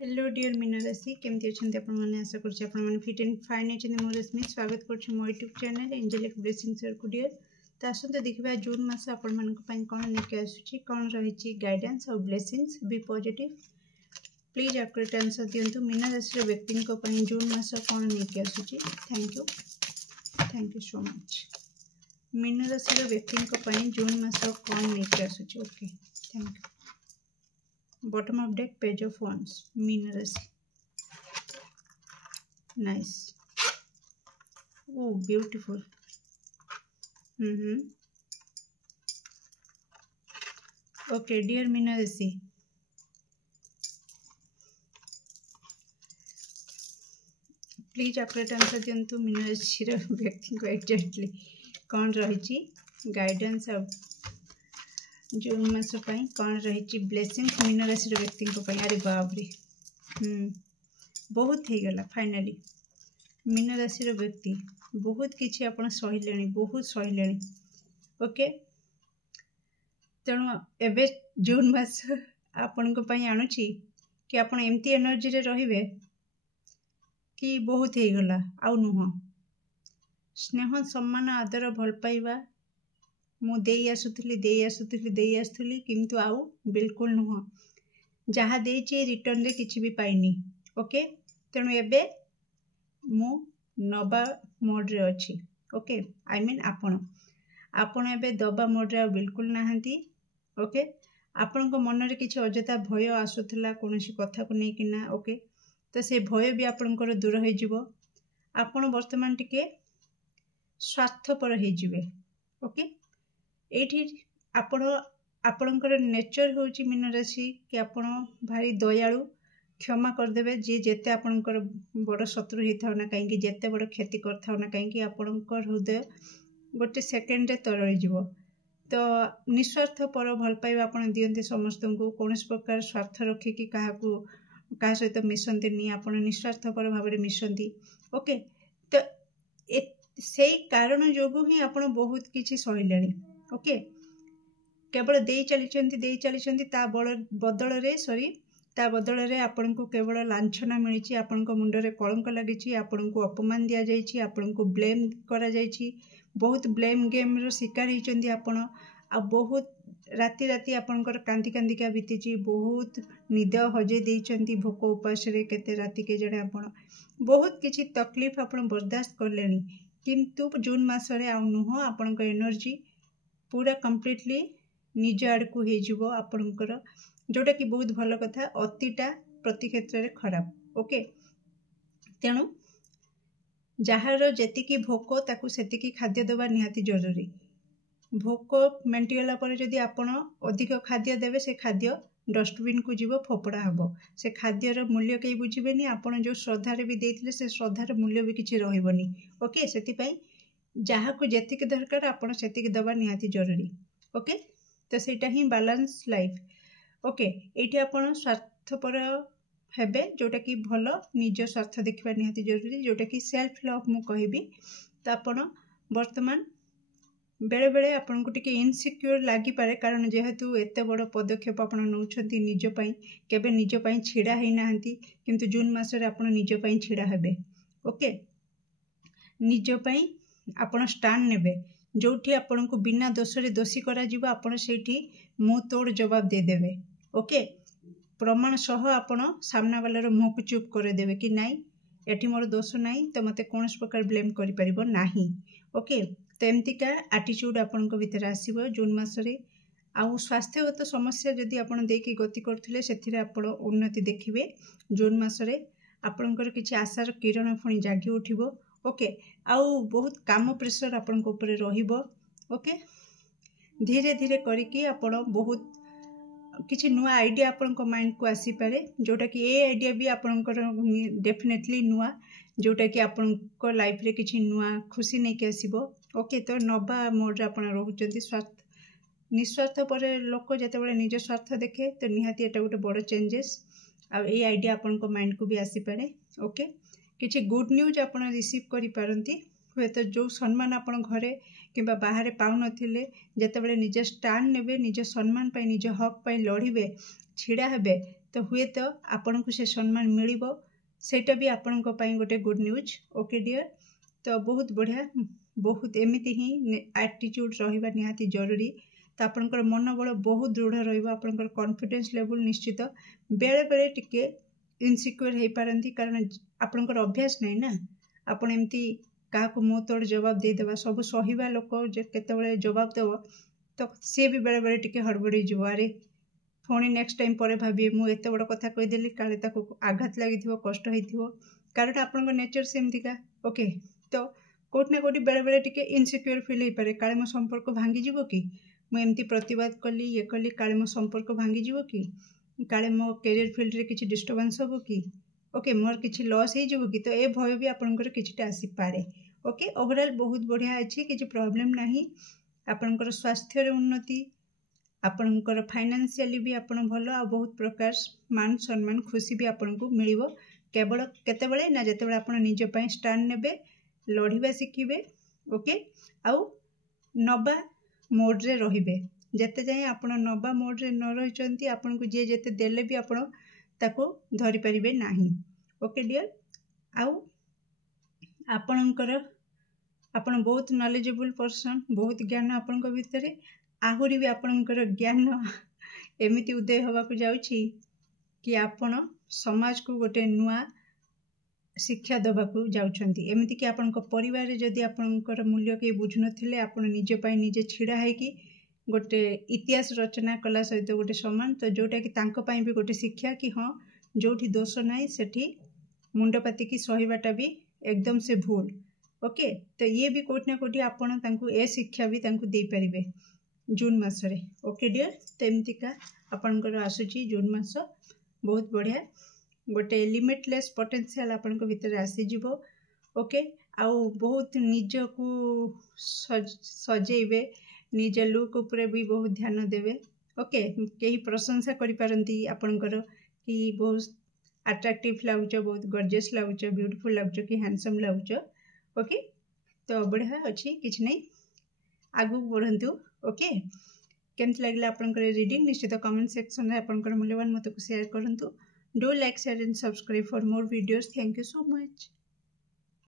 Hello dear मीना राशि केमती अच्छे आपण मैंने आशा कर फिट एंड फाइन अच्छे मो रश्मि स्वागत कर मो यूट्यूब चैनल एंजेलिक ब्लेसिंग्स को डियर। तो आसते देखा जून मास आपण मानी कौन लेके आसूची कौन रही गाइडेंस और blessings be positive please accurate answer दिंतु। मीना राशि व्यक्ति जून मास कौन लेके आसूची। Thank you so much. मीना राशि व्यक्ति जून मास कौन लेके आसूची। Okay thank you. Bottom of deck page of wands मीना राशि nice oh beautiful okay dear मीना राशि प्लीज एक्यूरेट आंसर दिंतु। मीना राशि व्यक्ति को एक्जेक्टली कौन रही गाइडेंस जून मास कौन रही ब्लेसिंग्स मीना राशि व्यक्ति। अरे बाबरे बहुत हो गला फाइनाली। मीना राशि व्यक्ति बहुत किसी आप सहिले बहुत सहिले। ओके तेणु एबे जून मास आपण आणुची कि आपण एमती एनर्जी रे रहिबे कि बहुत हो गला आउ नुह। स्नेह सम्मान आदर भल पाइबा मु देई आसुली किंतु आउ बिल्कुल नुह। जहाँ देची रिटर्न रे किछि भी पाइनी। ओके तेणु एबे मु नबा मोड रे अछि। ओके आई मीन आपण एबे दबा मोड रे बिल्कुल नाहंती। ओके आपण को मन रे किछि अजता भय आसुथला कोनोसी कथा को नै किना। ओके तो से भय भी आपणकर दूर हो जिवो। आपण वर्तमान टिके स्वार्थपर हो जिवे। ओके एठी आपणकर नेचर होची मीना राशि कि आपण भारी दयालु क्षमा करदेवे जी जेते आपणकर बड़ शत्रु ही थाउ ना कहीं जेते बड़ क्षति कर थाउ ना कहीं आपणकर हृदय गोटे सेकेंड रे तरळी जिवो। तो निस्वार्थ पर भल पाइबा आपण दियंते समस्त को कौन प्रकार स्वार्थ रखिकी क्या सहित मिशंती नहीं आपण निस्वार्थ पर भाव मिशंती। ओके तो से कारण जोगु ही आपण बहुत किछि सहिले। ओके केवल दे चली ता बदल रे सॉरी ता बदल रे आपण को केवल लांछना मिली। आपण को मुंड रे कलंक लगी। आपण को अपमान दिया जायछि। आपण को ब्लेम करा जायछि। बहुत ब्लेम गेम रो शिकार होइछन्ती आपण। आ बहुत राति राति आपणकर कांदी कांदिका बीतीची। बहुत निद हजे देइछन्ती भोक उपास रे केते राति के जड़े आपण बहुत किछि तकलीफ आपण बर्दाश्त करलेनी। किंतु जून मास रे आउ नुह आपण को एनर्जी पूरा कंप्लीटली निज आड़ को हो आपणकर जोटा कि बहुत भल कथा। अतिटा प्रति क्षेत्र में खराब। ओके तेणु जार जेतिकी भोक ताकू सेतिकी खाद्य देवा निहाती जरूरी। भोक मेंटिगला पर जदि आपण अधिक खाद्य देवे से खाद्य डस्टबिन को जीव फोपड़ा हम। से खाद्यर मूल्य कहीं बुझेनि। आपण जो श्रद्धार भी देते से श्रद्धार मूल्य भी किसी रही। ओके से जहाँ को जेतिक दरकार आपण सेतिक दबा निहाती जरूरी। ओके तो सेटा ही बैलेंस लाइफ। ओके एठी आपण स्वार्थपर हेबे जोटा कि भल निज स्वार्थ देखा निहाती जरूरी जोटा कि सेल्फ लव मु कहबी। तो आपण वर्तमान बेले बेले आपन को टिके इनसिक्योर लगी पारे कारण जेहेतु एते बड़ पदक्षेप आपण नौछंती निज पई केबे निज पई छिड़ा है नाहंती किंतु जून मास रे आपण निज पई छिड़ा हेबे। ओके निज पई आपण स्टैंड नेबे जोठी आपण को बिना दोष रे दोषी करा जिवो आपण सेठी मुंह तोड़ जवाब दे देबे। ओके प्रमाण सह आपण सामना वाला रो मुंह को चुप करे देबे कि नाही एठी मोर दोष नाही तो मते कोनस प्रकार ब्लेम करि परिबो नाही। ओके तो एमतीका एटीट्यूड आपण को भीतर आसीबो जून मास रे। आउ स्वास्थ्यगत समस्या जदि आपण देखि गति करथिले सेथिरे आपण उन्नति देखिबे। जून मास रे आपणकर किछि आशार किरण फणी जागी उठिबो। ओके आउ बहुत काम प्रेशर आपण को ऊपर रहिबो। ओके धीरे धीरे करिकी आपण बहुत किछि नुआ आइडिया आपण को माइंड को आसी पारे जोटा कि ए आइडिया भी आपणकर डेफिनेटली नुआ जोटा कि आपण को लाइफ रे किछि नुआ खुशी नै के आसीबो। ओके तो नबा मोड रे आपण रहउचंती स्वार्थ निस्वार्थ पर लोक जेतेबेले निज स्वार्थ देखे तो निहाती एटा गोटे बड़ चेंजेस आ ए आइडिया आपण को माइंड को भी आसी पारे। ओके किछि गुड न्यूज आपण रिसीव करि पारंती हुए तो जो सम्मान आपण घरे किंबा बाहर पाउ नथिले जेतेबेले निज स्टैंड नेबे निज सम्मान पाई निज हक पाई लड़िबे छिड़ा हेबे तो हुए तो आपन को से सम्मान मिलिबो सेटा भी आपन को पई गोटे गुड न्यूज। ओके डियर, तो बहुत बढ़िया, बहुत एमिति ही एटीट्यूड रहिबा निहाती जरूरी। तो आपनकर मनोबल बहुत दृढ़ रहिबो, आपनकर कॉन्फिडेंस लेवल निश्चित बेले बेले टिके इनसिक्योर हो पारती, कारण आपनकर अभ्यास नहीं ना। आपन एमती क्या मुँह तोड़ जवाब देदेवा, सब सहिबा लोक केतबेले जवाब देव तो सी भी बेले बेले टिके हड़बड़ी जीव, अरे पुणी नेक्स्ट टाइम पर भाविए मुझे एत बड़ कथा कहीदेली काले आघात लगी कष्ट हो, कारण आपन नेचर सेमतिका। ओके, तो कौट ना कौटी बेले बेले टिके इनसिक्योर फिल हो पारे, काले मो संपर्क भांगी जीवो कि मुझे प्रतिवाद कली ये कली, काले मो संपर्क भांगी जीवो कि, काले मो कैरियर फील्ड रे किछि डिस्टर्बेंस हो कि, ओके मोर किछि लॉस हो जीवो कि, तो ए भय भी आपनकर किछिटा आसी पारे। ओके, ओवरऑल बहुत बढ़िया अछि, किछि प्रॉब्लम नाही। आपनकर स्वास्थ्य रे उन्नति, आपनकर फाइनेंशियली भी आपन भलो, आ बहुत प्रकार मान सम्मान खुशी भी आपन को मिलिबो, केवल केतेबेले ना जेतेबेले आपन निज पय स्टैंड नेबे, लड़िबा शिखिबे। ओके, आउ नबा मोड रे रहिबे, जेते जाय आपन नबा मोड रे न रहिचंती आपन को जे जेते देले भी आपन ताको धरि परिबे नाही। ओके डियर, आउ आपनकर आपन बहुत नॉलेजेबल पर्सन, बहुत ज्ञान आपन को भितरे, आहुरी भी आपनकर ज्ञान एमिति उदय होबा को जाउछि कि आपन समाज को गोटे नुआ शिक्षा देवाकू जाउछंती। एमिति कि आपन को परिवार रे जदि आपनकर मूल्य के बुझु नथिले, आपन निजे पय निजे छिड़ा है कि गोटे इतिहास रचना कला सहित गोटे समान, तो जोटा कि तांको पय भी गोटे शिक्षा कि हाँ जोठी दोष नाही सेठी मुंडपाती की सहिबाटा भी एकदम से भूल। ओके, तो ये भी कोट ना कोटी आपन तांको ए शिक्षा भी तांको दे परिबे जून मास रे। ओके डियर, तो एमतिका आपनकर आसुची जून मास, बहुत बढ़िया, गोटे लिमिटलेस पोटेंशियल आपन को भीतर आसी जीवो। ओके, आउ बहुत निज को सजेइबे, निज लुक उपरे भी बहुत ध्यान देवे। ओके, कहीं प्रशंसा करि पारंती आपनकर कि बहुत अट्रैक्टिव लागुच, बहुत गॉर्जियस लागुच, ब्यूटीफुल लागुच कि हैंडसम लागुच। ओके, तो बढ़िया अच्छी किछ नहीं, आगु बढ़ंतु। ओके, केमती लागला आपनकर रीडिंग निश्चित कमेंट सेक्शन रे आपनकर मूल्यवान मत को शेयर करंतु। Do like share and subscribe for more videos. Thank you so much.